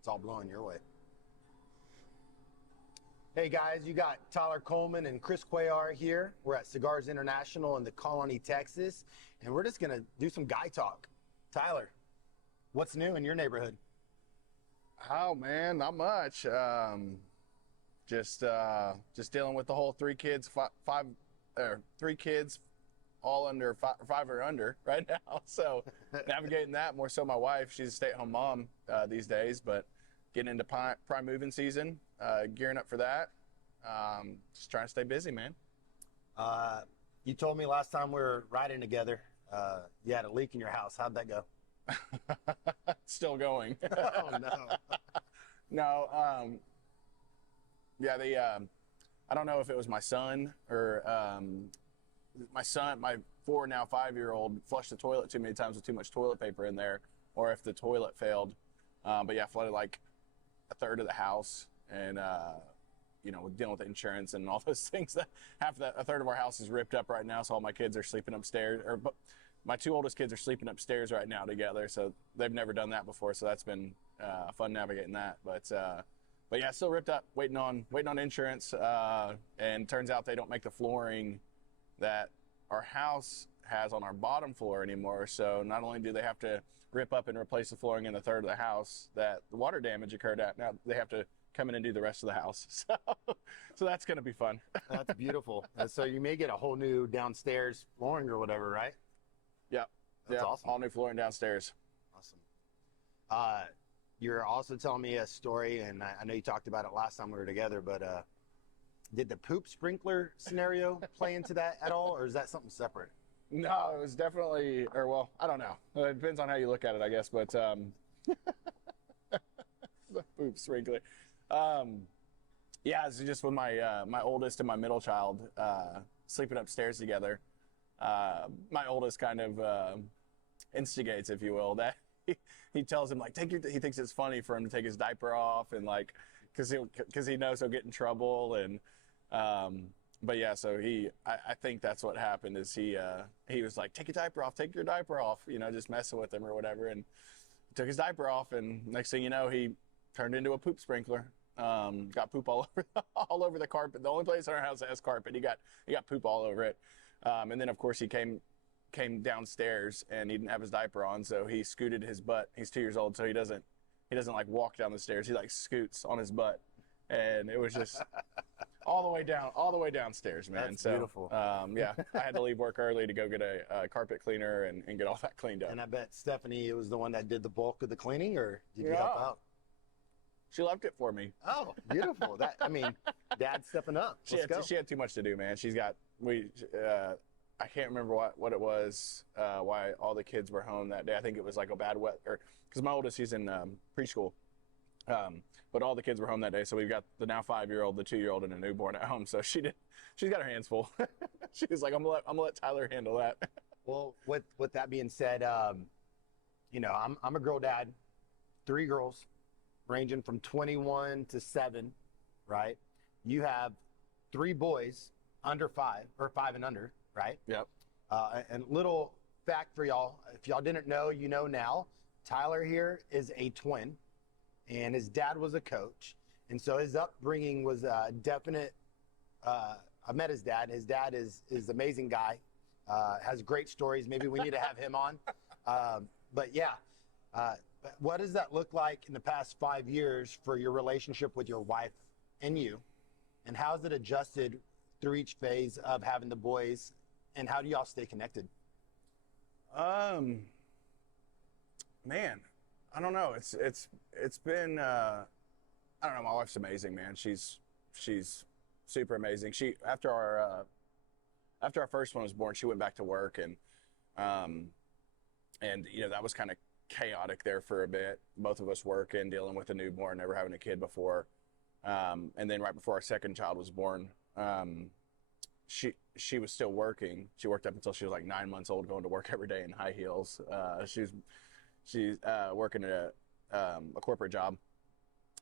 it's all blowing your way. Hey guys, you got Tyler Coleman and Chris Cuellar here. We're at Cigars International in the Colony, Texas, and we're just gonna do some guy talk. Tyler, what's new in your neighborhood? Oh man, not much. Just dealing with the whole three kids, all under five or under right now. So navigating that more so. My wife, she's a stay-at-home mom these days, but getting into prime moving season, gearing up for that. Just trying to stay busy, man. You told me last time we were riding together, you had a leak in your house. How'd that go? Still going. Oh no. No. Yeah, I don't know if it was my son or my now 5-year-old flushed the toilet too many times with too much toilet paper in there, or if the toilet failed. But yeah, flooded like a third of the house, and dealing with insurance and all those things. That a third of our house is ripped up right now, so all my kids are sleeping upstairs, my two oldest kids are sleeping upstairs right now together, so they've never done that before, so that's been fun navigating that. But yeah, still ripped up, waiting on insurance, and turns out they don't make the flooring that our house has on our bottom floor anymore. So not only do they have to rip up and replace the flooring in the third of the house that the water damage occurred at, now they have to come in and do the rest of the house. So that's going to be fun. That's beautiful. So you may get a whole new downstairs flooring or whatever, right? Yep. That's awesome. All new flooring downstairs. Awesome. You're also telling me a story, and I know you talked about it last time we were together, but did the poop sprinkler scenario play into that at all, or is that something separate? No, it was definitely, I don't know. It depends on how you look at it, I guess, but the poop sprinkler. Yeah, it's just with my oldest and my middle child sleeping upstairs together. My oldest kind of instigates, if you will, that he tells him, like, he thinks it's funny for him to take his diaper off, and like, because he knows he'll get in trouble, and but yeah, so I think that's what happened is he was like, take your diaper off, just messing with him or whatever, and took his diaper off, and next thing you know, he turned into a poop sprinkler. Got poop all over the carpet. The only place in our house that has carpet, he got poop all over it. And then of course he came downstairs and he didn't have his diaper on, so he scooted his butt. He's 2 years old, so he doesn't like walk down the stairs. He like scoots on his butt, and it was just all the way downstairs, man. That's so beautiful. Yeah, I had to leave work early to go get a carpet cleaner and get all that cleaned up. And I bet Stephanie was the one that did the bulk of the cleaning, or did you help out? She left it for me. Oh, beautiful. Dad's stepping up. She had too much to do, man. I can't remember what it was, why all the kids were home that day. I think it was like a bad weather, because my oldest, he's in preschool. But all the kids were home that day, so we've got the now 5-year-old, the 2-year-old, and a newborn at home. So she's got her hands full. She was like, I'm gonna let Tyler handle that. Well, with that being said, I'm a girl dad, 3 girls, ranging from 21 to 7, right? You have 3 boys under 5, or 5 and under, right? Yep. And little fact for y'all, if y'all didn't know, you know now, Tyler here is a twin, and his dad was a coach. And so his upbringing was definite. I met his dad. His dad is an amazing guy, has great stories. Maybe we need to have him on. But yeah, what does that look like in the past 5 years for your relationship with your wife and you? And how has it adjusted through each phase of having the boys? And how do y'all stay connected? Man, I don't know. It's been I don't know. My wife's amazing, man. She's super amazing. After our first one was born, she went back to work, and that was kind of chaotic there for a bit. Both of us working, dealing with a newborn, never having a kid before, and then right before our second child was born, she was still working. She worked up until she was like 9 months old, going to work every day in high heels. She's working at a corporate job.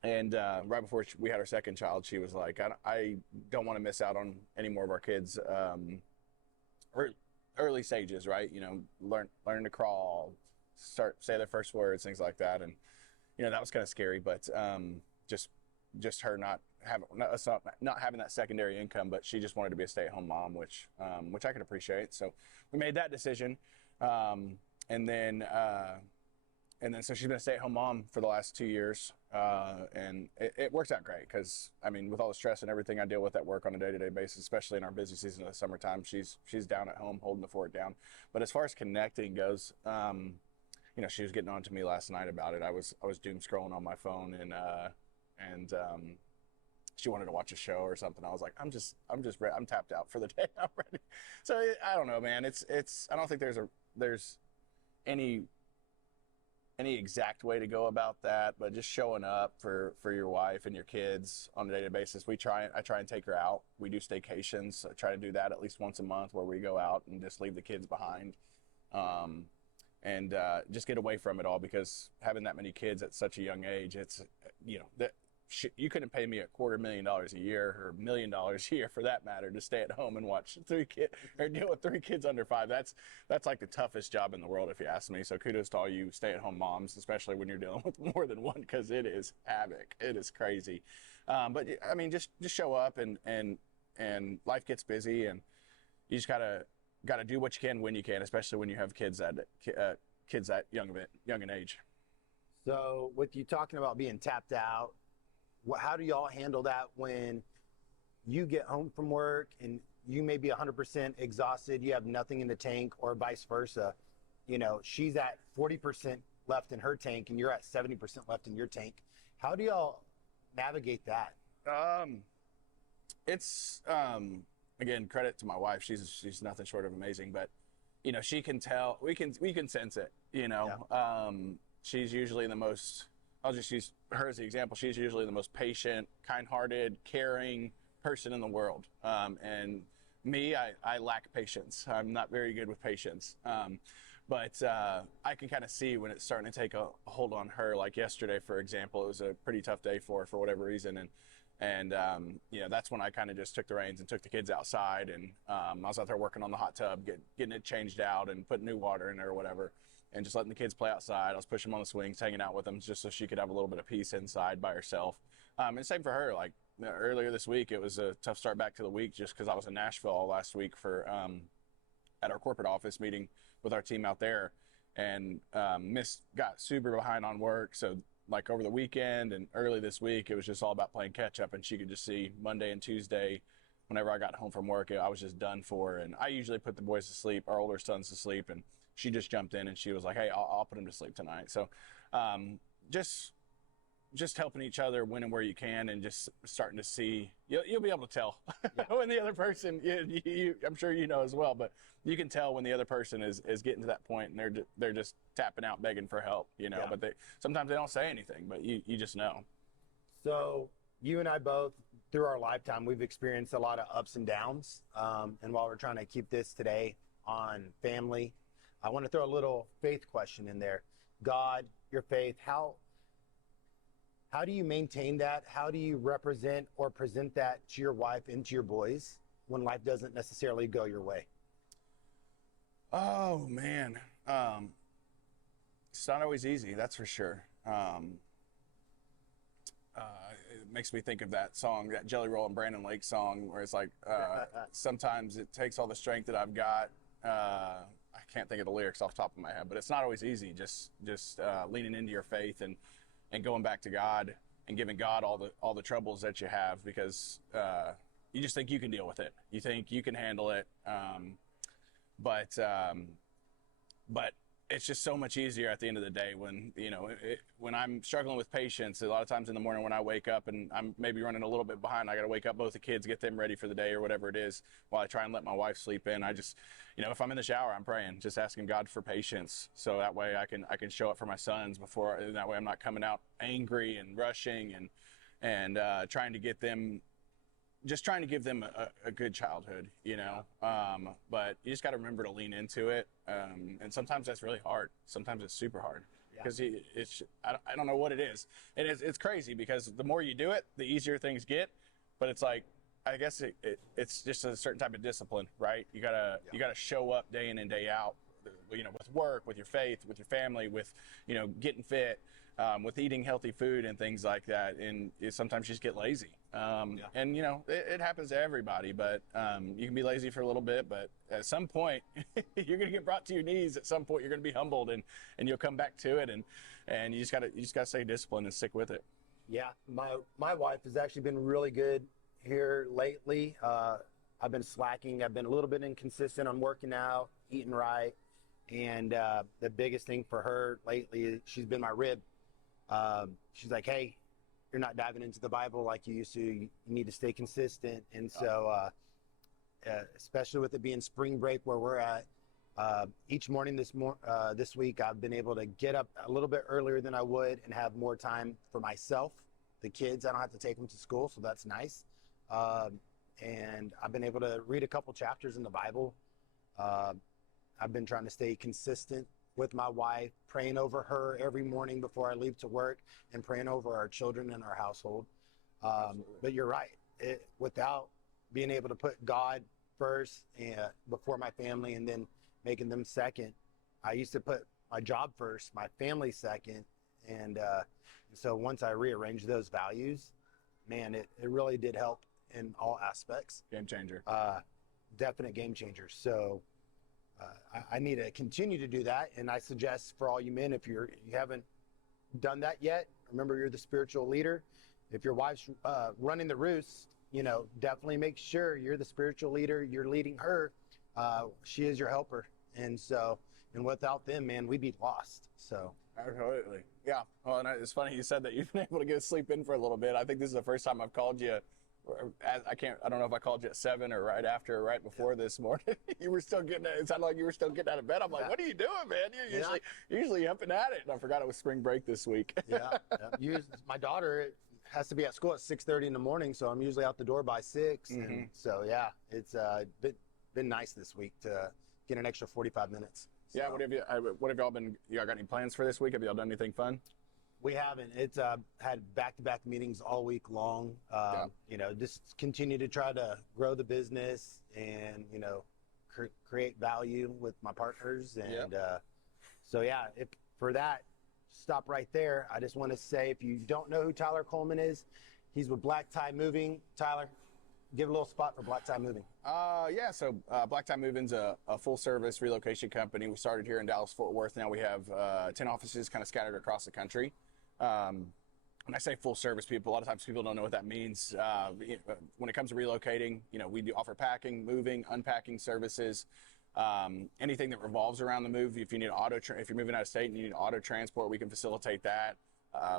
And right before we had our second child, she was like, I don't want to miss out on any more of our kids' early stages, right? Learning to crawl, say their first words, things like that. And that was kind of scary, but just her not having that secondary income, but she just wanted to be a stay-at-home mom, which I could appreciate. So we made that decision, and then so she's been a stay-at-home mom for the last 2 years, and it works out great because I mean, with all the stress and everything I deal with at work on a day-to-day basis, especially in our busy season of the summertime, she's down at home holding the fort down. But as far as connecting goes, she was getting on to me last night about it. I was doom scrolling on my phone, and she wanted to watch a show or something. I was like, I'm just ready. I'm tapped out for the day. I'm ready. So I don't know, man. It's I don't think there's any exact way to go about that, but just showing up for your wife and your kids on a daily basis. I try and take her out. We do staycations. I try to do that at least once a month where we go out and just leave the kids behind. And just get away from it all, because having that many kids at such a young age, it's, you couldn't pay me $250,000 a year or $1 million a year for that matter to stay at home and watch 3 kids or deal with 3 kids under 5. That's like the toughest job in the world, if you ask me. So kudos to all you stay-at-home moms, especially when you're dealing with more than one, because it is havoc. It is crazy. But I mean, just show up, and life gets busy, and you just gotta do what you can when you can, especially when you have kids that young in age. So with you talking about being tapped out, how do y'all handle that when you get home from work and you may be 100% exhausted, you have nothing in the tank, or vice versa? She's at 40% left in her tank and you're at 70% left in your tank. How do y'all navigate that? It's again, credit to my wife. She's nothing short of amazing, but she can tell, we can sense it. Yeah. She's usually the most, I'll just use her as the example. She's usually the most patient, kind-hearted, caring person in the world. And me, I lack patience. I'm not very good with patience. But I can kind of see when it's starting to take a hold on her. Like yesterday, for example, it was a pretty tough day for her for whatever reason. And that's when I kind of just took the reins and took the kids outside. And I was out there working on the hot tub, getting it changed out and putting new water in there or whatever, and just letting the kids play outside. I was pushing them on the swings, hanging out with them just so she could have a little bit of peace inside by herself. And same for her. Like earlier this week, it was a tough start back to the week just because I was in Nashville all last week for at our corporate office meeting with our team out there, and got super behind on work. So like over the weekend and early this week, it was just all about playing catch up, and she could just see Monday and Tuesday, whenever I got home from work, I was just done for. And I usually put the boys to sleep, our older sons to sleep, and she just jumped in and she was like, hey, I'll put him to sleep tonight. So just helping each other when and where you can, and just starting to see, you'll be able to tell when the other person, I'm sure as well, but you can tell when the other person is getting to that point and they're just tapping out, begging for help, Yeah. But sometimes they don't say anything, but you just know. So you and I both, through our lifetime, we've experienced a lot of ups and downs. And while we're trying to keep this today on family, I want to throw a little faith question in there. God, your faith, how do you maintain that? How do you represent or present that to your wife and to your boys when life doesn't necessarily go your way? Oh, man. It's not always easy, that's for sure. It makes me think of that song, that Jelly Roll and Brandon Lake song, where it's like, sometimes it takes all the strength that I've got. I can't think of the lyrics off the top of my head, but it's not always easy. Just leaning into your faith and going back to God and giving God all the troubles that you have, because you just think you can deal with it. You think you can handle it. But it's just so much easier at the end of the day when I'm struggling with patience. A lot of times in the morning when I wake up and I'm maybe running a little bit behind, I got to wake up both the kids, get them ready for the day or whatever it is, while I try and let my wife sleep in. I just, if I'm in the shower, I'm praying, just asking God for patience, so that way I can show up for my sons and that way I'm not coming out angry and rushing and trying to give them a good childhood, but you just got to remember to lean into it. And sometimes that's really hard. Sometimes it's super hard, because I don't know what it is. It's crazy, because the more you do it, the easier things get. But it's like, I guess it's just a certain type of discipline, right? You gotta show up day in and day out, with work, with your faith, with your family, with, getting fit. with eating healthy food and things like that. And sometimes you just get lazy. And, you know, it happens to everybody, but you can be lazy for a little bit, but at some point, you're going to get brought to your knees. At some point, you're going to be humbled, and you'll come back to it. And you just got to stay disciplined and stick with it. Yeah, my wife has actually been really good here lately. I've been slacking. I've been a little bit inconsistent on working out, eating right. And the biggest thing for her lately, she's been my rib. She's like, hey, you're not diving into the Bible like you used to. You need to stay consistent. And so, especially with it being spring break where we're at, each morning this week, I've been able to get up a little bit earlier than I would and have more time for myself. The kids, I don't have to take them to school, so that's nice. And I've been able to read a couple chapters in the Bible. I've been trying to stay consistent with my wife, praying over her every morning before I leave to work, and praying over our children and our household. But you're right. Without being able to put God first before my family and then making them second, I used to put my job first, my family second. And so once I rearranged those values, man, it really did help in all aspects. Game changer. Definite game changer. So I need to continue to do that. And I suggest for all you men, if you haven't done that yet, remember you're the spiritual leader. If your wife's running the roost, you know, definitely make sure you're the spiritual leader. You're leading her. She is your helper. And so, and without them, man, we'd be lost. So. Absolutely. Yeah. Well, and it's funny you said that you've been able to get sleep in for a little bit. I think this is the first time I've called you. I don't know if I called you at 7 or right after or right before this morning. You were still it sounded like you were still getting out of bed. I'm like, what are you doing, man? You're usually up and at it. And I forgot it was spring break this week. My daughter has to be at school at 6:30 in the morning, so I'm usually out the door by 6. Mm-hmm. And so, it's been nice this week to get an extra 45 minutes. So. Yeah, what have y'all been, y'all got any plans for this week? Have y'all done anything fun? We haven't. It's had back-to-back meetings all week long. You know, just continue to try to grow the business and, you know, create value with my partners. And so, if for that, stop right there. I just want to say, if you don't know who Tyler Coleman is, he's with Black Tie Moving. Tyler, give a little spot for Black Tie Moving. So Black Tie Moving's a full-service relocation company. We started here in Dallas-Fort Worth. Now we have 10 offices kind of scattered across the country. When I say full-service, people, a lot of times people don't know what that means. When it comes to relocating, you know, we do offer packing, moving, unpacking services. Anything that revolves around the move. If you need if you're moving out of state and you need auto transport, we can facilitate that.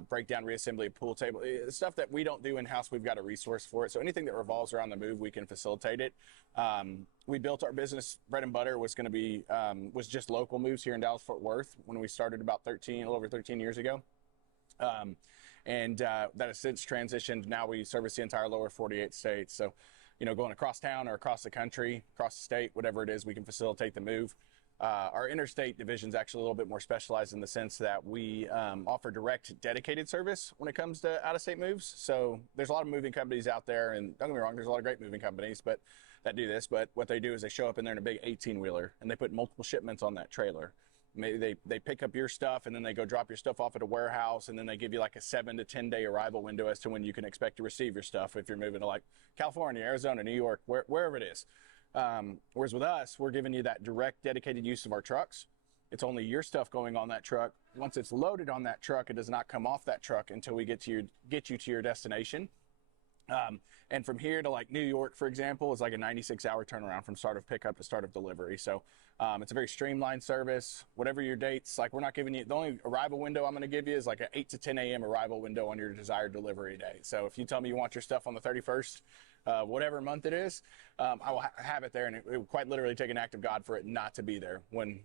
Breakdown, reassembly, pool table, stuff that we don't do in-house, we've got a resource for it. So anything that revolves around the move, we can facilitate it. We built our business, bread and butter was going to be, was just local moves here in Dallas-Fort Worth when we started about a little over 13 years ago. That has since transitioned. Now we service the entire lower 48 states. So, you know, going across town or across the country, across the state, whatever it is, we can facilitate the move. Our interstate division is actually a little bit more specialized in the sense that we offer direct dedicated service when it comes to out-of-state moves. So there's a lot of moving companies out there, and don't get me wrong, there's a lot of great moving companies that do this, but what they do is they show up in there in a big 18-wheeler, and they put multiple shipments on that trailer. Maybe they pick up your stuff, and then they go drop your stuff off at a warehouse, and then they give you like a 7 to 10 day arrival window as to when you can expect to receive your stuff if you're moving to like California, Arizona, New York, wherever it is. Whereas with us, we're giving you that direct dedicated use of our trucks. It's only your stuff going on that truck. Once it's loaded on that truck, it does not come off that truck until we get you to your destination. And from here to like New York, for example, is like a 96-hour turnaround from start of pickup to start of delivery. So it's a very streamlined service. Whatever your dates, like we're not giving you, the only arrival window I'm going to give you is like an 8 to 10 a.m. arrival window on your desired delivery day. So if you tell me you want your stuff on the 31st, whatever month it is, I will have it there, and it would quite literally take an act of God for it not to be there when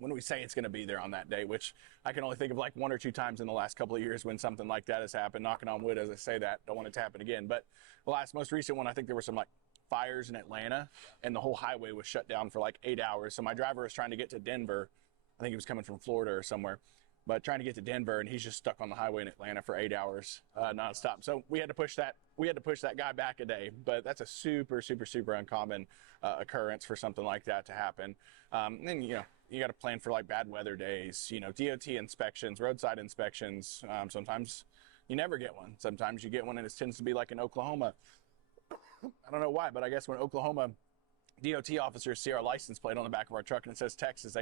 we say it's going to be there on that day, which I can only think of like 1 or 2 times in the last couple of years when something like that has happened. Knocking on wood as I say that, don't want it to happen again. But the most recent one, I think there were some like fires in Atlanta, and the whole highway was shut down for like 8 hours. So my driver was trying to get to Denver. I think he was coming from Florida or somewhere, but trying to get to Denver, and he's just stuck on the highway in Atlanta for 8 hours nonstop. So we had to push that guy back a day, but that's a super, super, super uncommon occurrence for something like that to happen. And you got to plan for like bad weather days, DOT inspections, roadside inspections. Sometimes you never get one. Sometimes you get one, and it tends to be like in Oklahoma. I don't know why, but I guess when Oklahoma DOT officers see our license plate on the back of our truck and it says Texas,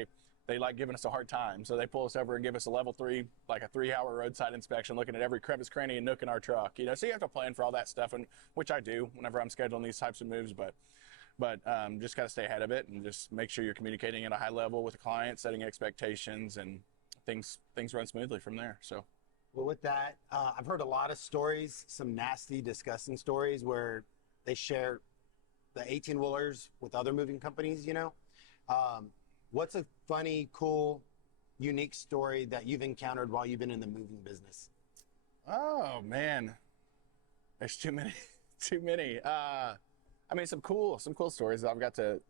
they like giving us a hard time. So they pull us over and give us a level 3, like a 3-hour roadside inspection, looking at every crevice, cranny, and nook in our truck. So you have to plan for all that stuff, and which I do whenever I'm scheduling these types of moves. But just got to stay ahead of it and just make sure you're communicating at a high level with the client, setting expectations, and things run smoothly from there. So. Well, with that, I've heard a lot of stories, some nasty, disgusting stories where they share the 18-wheelers with other moving companies, What's a funny, cool, unique story that you've encountered while you've been in the moving business? Oh, man. There's too many. Too many. Some cool stories. I've got to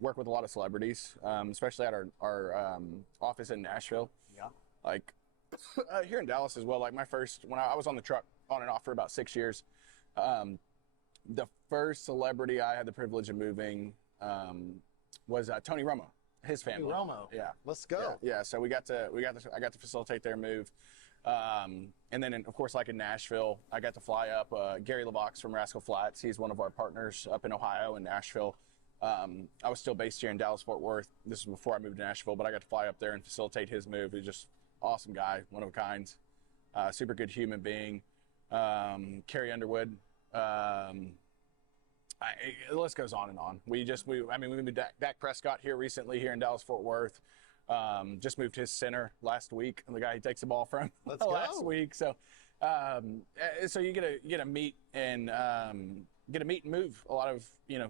work with a lot of celebrities, especially at our office in Nashville. Yeah. Like here in Dallas as well. Like when I was on the truck on and off for about 6 years, the first celebrity I had the privilege of moving was Tony Romo, his family. Tony Romo. Yeah. Let's go. Yeah. So I got to facilitate their move. And then, of course, like in Nashville, I got to fly up Gary LeVox from Rascal Flatts. He's one of our partners up in Ohio and Nashville. I was still based here in Dallas-Fort Worth. This was before I moved to Nashville, but I got to fly up there and facilitate his move. He's just awesome guy, one of a kind, super good human being. Carrie Underwood. The list goes on and on. We moved Dak Prescott here recently here in Dallas-Fort Worth. Just moved his center last week, and the guy he takes the ball from last week. So you get to meet and move a lot of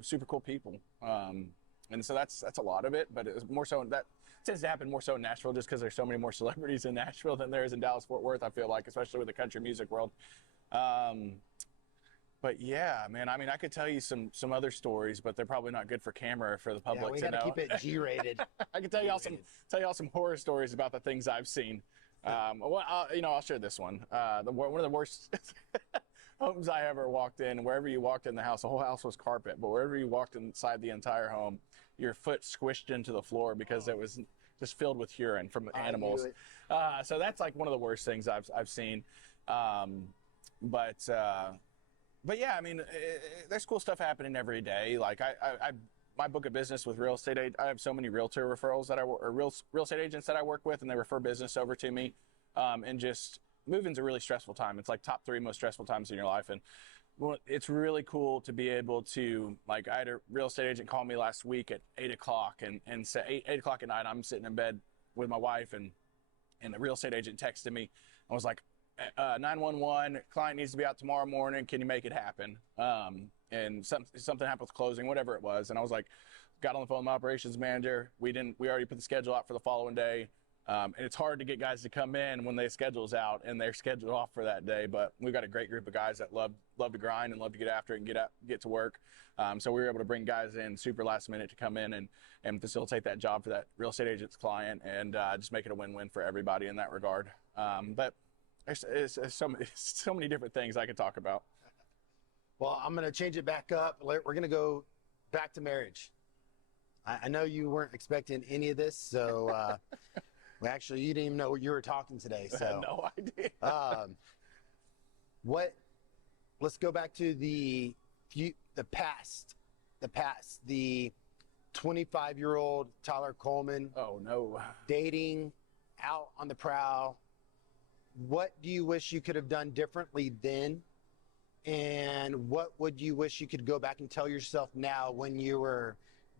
super cool people. And so that's a lot of it, but it's more so that tends to happen more so in Nashville, just because there's so many more celebrities in Nashville than there is in Dallas-Fort Worth. I feel like, especially with the country music world. But yeah, man, I could tell you some other stories, but they're probably not good for camera or for the public to know. We got to keep it G-rated. I can tell y'all some horror stories about the things I've seen. I'll share this one. One of the worst homes I ever walked in. Wherever you walked in the house, the whole house was carpet, but wherever you walked inside the entire home, your foot squished into the floor because it was just filled with urine from animals. So that's like one of the worst things I've seen. But yeah, there's cool stuff happening every day. Like my book of business with real estate, I have so many realtor referrals real estate agents that I work with, and they refer business over to me. And just moving's a really stressful time. It's like top 3 most stressful times in your life. And it's really cool to be able to, like, I had a real estate agent call me last week at 8:00 and say 8:00 at night, I'm sitting in bed with my wife, and the real estate agent texted me. I was like, 911, client needs to be out tomorrow morning. Can you make it happen? And something happened with closing, whatever it was. And I was like, got on the phone with my operations manager. We already put the schedule out for the following day. And it's hard to get guys to come in when their schedule's out and they're scheduled off for that day. But we've got a great group of guys that love to grind and love to get after it and get to work. So we were able to bring guys in super last minute to come in and facilitate that job for that real estate agent's client, and just make it a win-win for everybody in that regard. But there's so many different things I could talk about. Well, I'm going to change it back up. We're going to go back to marriage. I know you weren't expecting any of this, so well, actually, you didn't even know you were talking today. So I had no idea. Let's go back to the past. The 25-year-old Tyler Coleman. Oh no. Dating, out on the prowl. What do you wish you could have done differently then? And what would you wish you could go back and tell yourself now when you were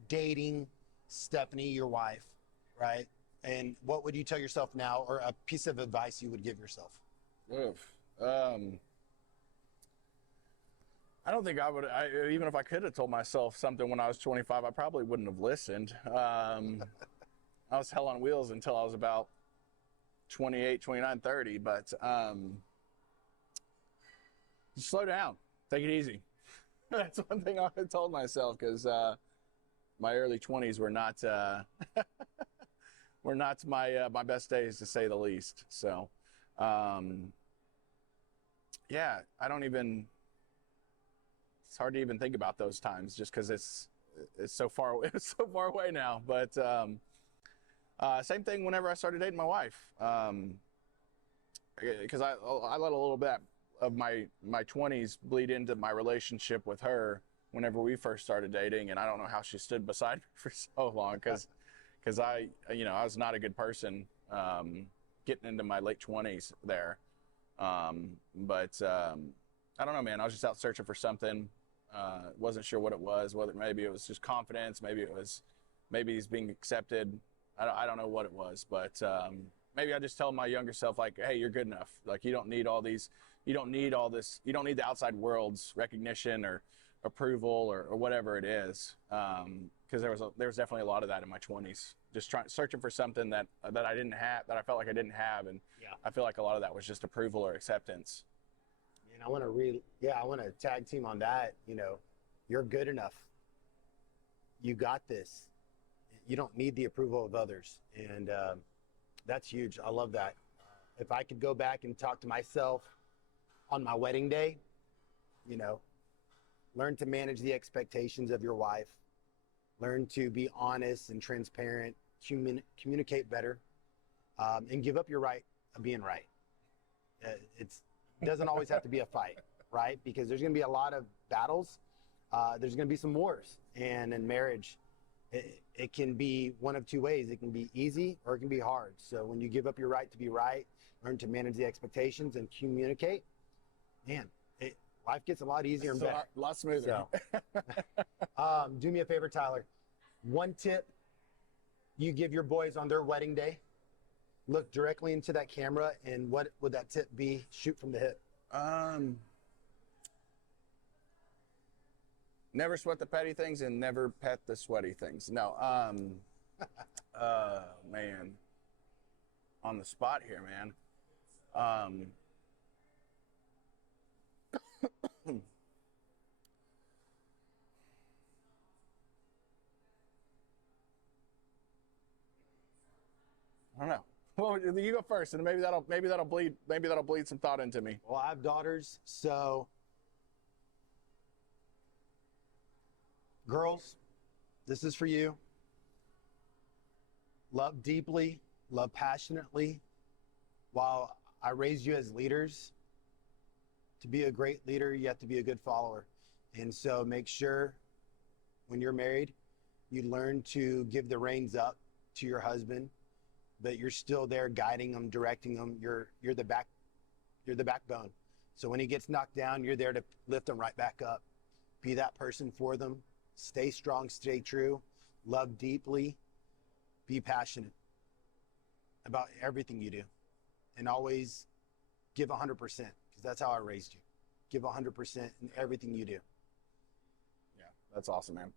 dating Stephanie, your wife, right? And what would you tell yourself now, or a piece of advice you would give yourself? I don't think I would, even if I could have told myself something when I was 25, I probably wouldn't have listened. I was hell on wheels until I was about 28, 29, 30, but just slow down, take it easy. That's one thing I told myself, because my early 20s were not my best days, to say the least. So yeah, it's hard to even think about those times, just because it's so far away now. But Same thing whenever I started dating my wife. Because I let a little bit of my 20s bleed into my relationship with her whenever we first started dating, and I don't know how she stood beside me for so long because I was not a good person getting into my late 20s there. But I don't know, man. I was just out searching for something. Wasn't sure what it was. Whether maybe it was just confidence, maybe he's being accepted. I don't know what it was, but maybe I just tell my younger self, like, hey, you're good enough. Like, you don't need all these, you don't need all this, you don't need the outside world's recognition or approval or whatever it is. Because there was definitely a lot of that in my 20s. Just searching for something that I didn't have, that I felt like I didn't have, and Yeah. I feel like a lot of that was just approval or acceptance. And I want to tag team on that. You know, you're good enough. You got this. You don't need the approval of others, and that's huge. I love that. If I could go back and talk to myself on my wedding day, you know, learn to manage the expectations of your wife, learn to be honest and transparent, communicate better, and give up your right of being right. It doesn't always have to be a fight, right? Because there's going to be a lot of battles. There's going to be some wars, and in marriage, it can be one of two ways. It can be easy or it can be hard. So when you give up your right to be right, learn to manage the expectations and communicate, man, life gets a lot easier and better. A lot smoother. So, do me a favor, Tyler. One tip you give your boys on their wedding day: look directly into that camera, and what would that tip be? Shoot from the hip. Never sweat the petty things and never pet the sweaty things. No, man, on the spot here, man. I don't know. Well, you go first, and maybe that'll bleed some thought into me. Well, I have daughters, so girls, this is for you. Love deeply, love passionately. While I raised you as leaders, to be a great leader, you have to be a good follower. And so make sure when you're married, you learn to give the reins up to your husband, but you're still there guiding them, directing them. You're the backbone. So when he gets knocked down, you're there to lift him right back up. Be that person for them. Stay strong, stay true, love deeply, be passionate about everything you do, and always give 100%, because that's how I raised you. Give 100% in everything you do. Yeah, that's awesome, man.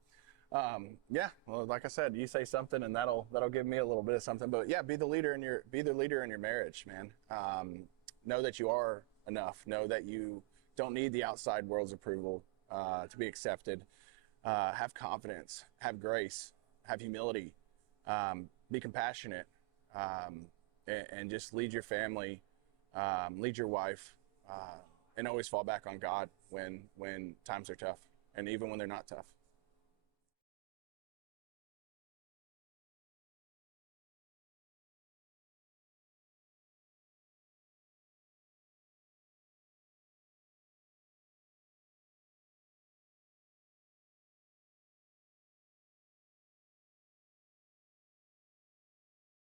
Yeah, well, like I said, you say something and that'll give me a little bit of something. But yeah, be the leader in your marriage, man. Know that you are enough. Know that you don't need the outside world's approval to be accepted. Have confidence, have grace, have humility, be compassionate, and just lead your family, lead your wife, and always fall back on God when times are tough, and even when they're not tough.